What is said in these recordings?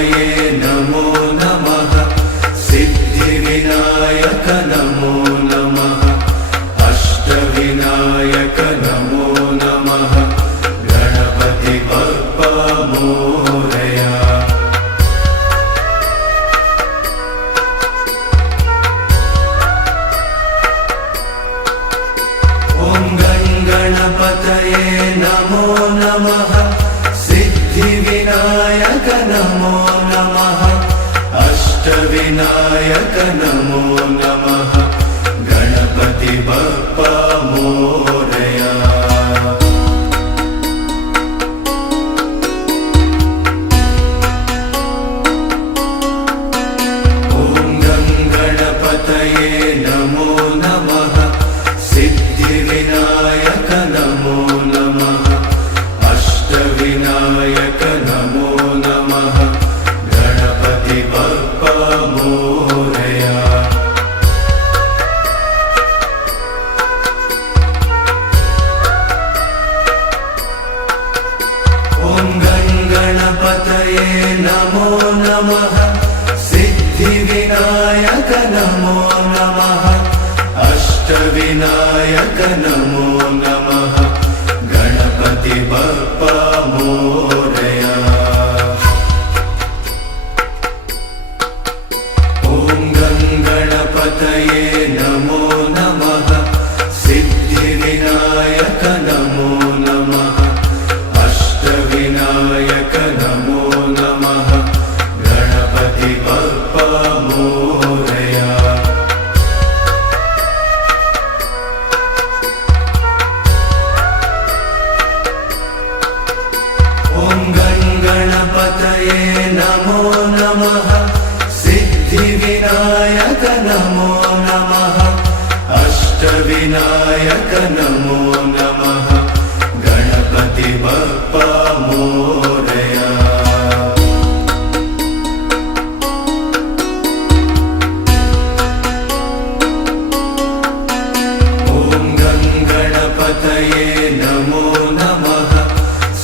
गणपतये नमो नमः सिद्धिविनायक नमो नमः अष्टविनायक नमो नमः गणपति बप्पा मोरया। ॐ गणपतये नमो नमः सिद्धिविनायक नमो नमः अष्टविनायक नमो नमः गणपति बप्पा मोरया। ॐ गणपतये नमो नमः सिद्धिविनायक नमो नमः अष्टविनायक नमो नमः गणपति बप्पा मोरया। ॐ गणपतये नमो नमः सिद्धिविनायक नमो नमः अष्टविनायक नमो नमः गणपति बप्पा मोरया। ॐ गणपतये नमो नमः सिद्धिविनायक नमो नमः अष्टविनायक नमो नमः गणपति बप्पा मोरया। ॐ गणपतये नमो नमः सिद्धिविनायक नमो नमः अष्टविनायक नमो नमः गणपति बप्पा मोरया। ॐ गणपतये नमो नमः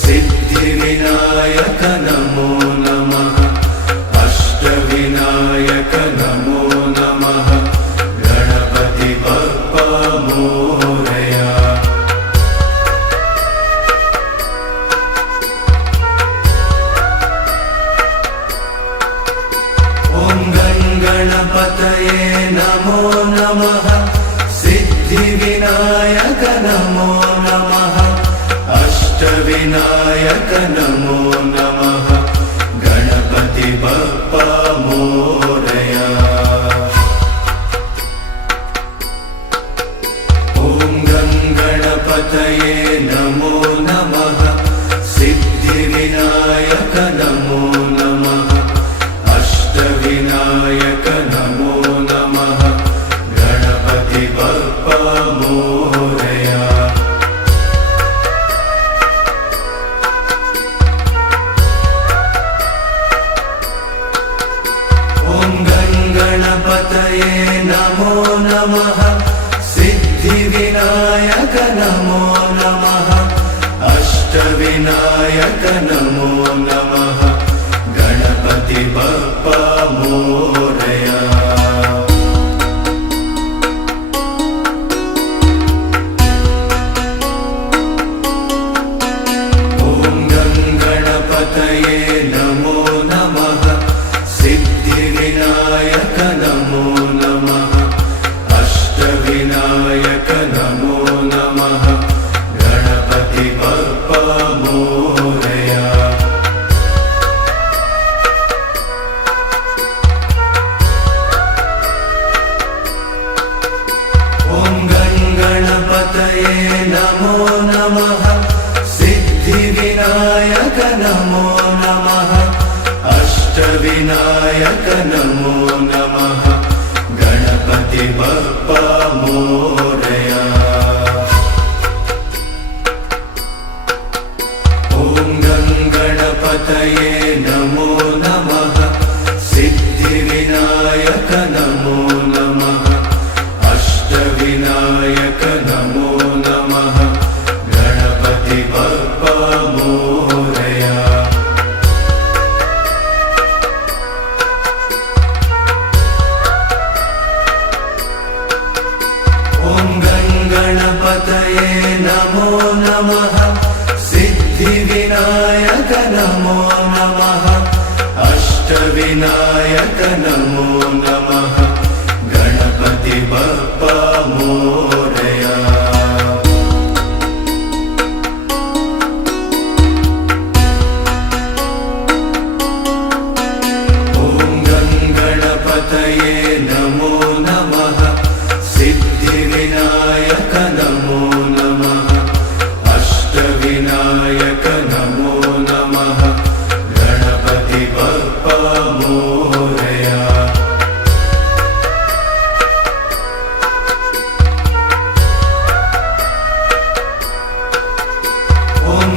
सिद्धिविनायक नमो नमः अष्टविनायक नमो नमः गणपति बप्पा मोरया। ॐ गणपतये नमो नमः सिद्धिविनायक नमो नमः अष्टविनायक नमो नमः गणपति बप्पा मोरया। ॐ गणपतये नमो नमः सिद्धिविनायक नमो नमः अष्टविनायक नमो नमः गणपति बप्पा मोरया। ॐ गणपतये नमो नमः सिद्धिविनायक नमो नमः अष्टविनायक नमो नमः गणपति बप्पा मोरया। ॐ गणपतये नमो नमः सिद्धिविनायक नमो नमः अष्टविनायक नमो नमः गणपति बप्पा मोरया। ॐ गणपतये नमो नमः सिद्धिविनायक नमो नमः अष्टविनायक नमो नमः गणपति बप्पा मोरया। ॐ गणपतये नमो नमः सिद्धिविनायक नमो नमः अष्टविनायक नमो नमः गणपति बप्पा मोरया। नमो नमः सिद्धिविनायक नमो नमः अष्टविनायक नमो नमः गणपति बप्पा मोरया नमो नमः सिद्धिविनायक नमो नमः अष्टविनायक नमो नमः गणपति बप्पा मोरया ॐ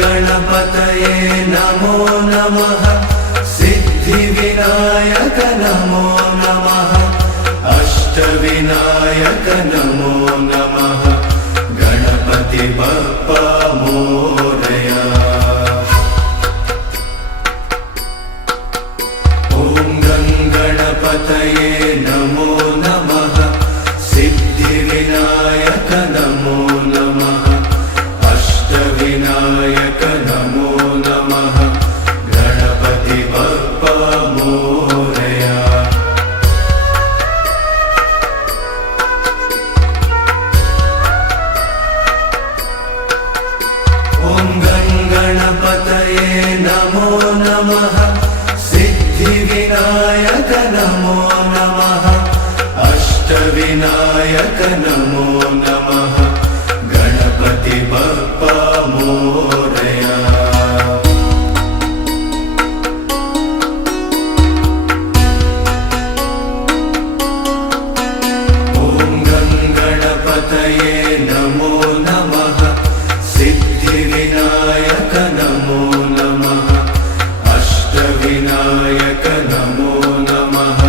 गणपतये नमो नमः सिद्धिविनायक नमो नमः अष्टविनायक नमो नमः गणपति बप्पा मोरया ॐ गणपतये नमो नमः सिद्धिविनायक नमो नमः अष्टविनायक नमो नमः गणपति बप्पा मोरया ॐ गणपतये नमो नमः सिद्धिविनायक नमो नमः अष्टविनायक नमो नमः गणपति बप्पा मोरया नमो नमः सिद्धिविनायक नमो नमः अष्टविनायक नमो नमः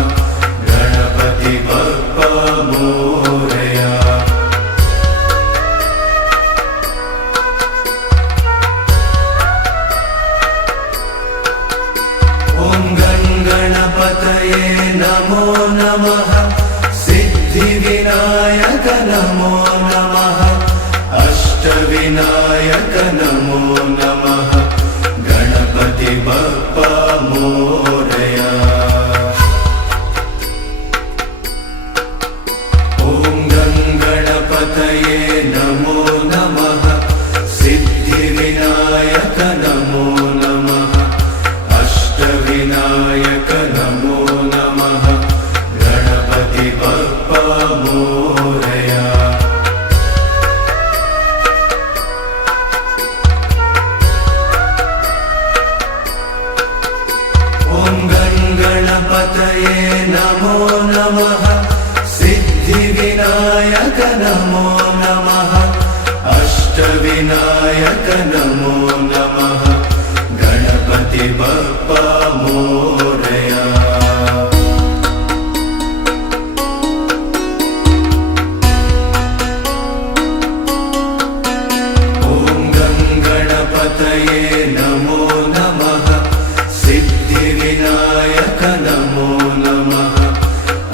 गणपति बप्पा मोरया ॐ गणपतये नमो नमः सिद्धिविनायक नमो नमः अष्टविनायक नमो नमः गणपति बप्पा मोरया ॐ गणपतये नमो नमः सिद्धिविनायक नमो नमः अष्टविनायक नमो नमः गणपति बप्पा मोरया ॐ गणपतये नमो नमः सिद्धिविनायक नमो नमः अष्टविनायक नमो नमः गणपति बप्पा मोरया नमो नमः सिद्धिविनायक नमो नमः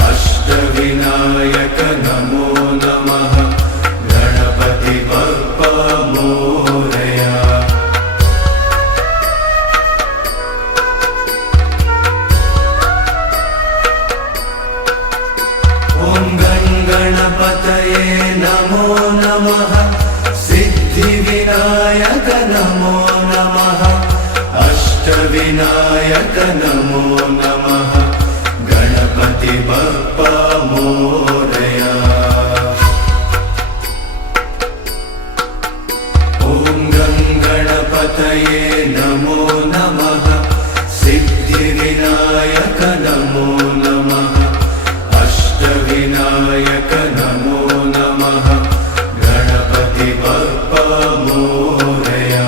अष्टविनायक नमो नमः गणपति बप्पा मोरया ॐ गणपतये नमो नमः सिद्धिविनायक नमो नमः अष्टविनायक नमो नमः गणपति बप्पा मोरया ॐ गणपतये नमो नमः सिद्धिविनायक नमो नमः अष्टविनायक नमो नमः गणपति बप्पा मोरया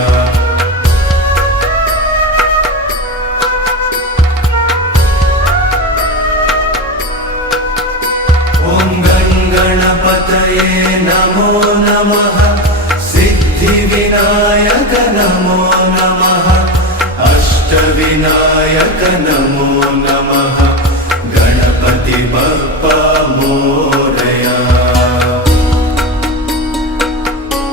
ॐ गणपतये नमो नमः सिद्धिविनायक नमो नमः अष्टविनायक नमो नमः गणपति बप्पा मोरया ॐ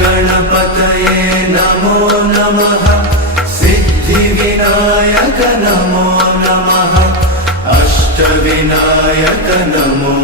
गणपतये नमो नमः सिद्धिविनायक नमो नमः अष्टविनायक नमो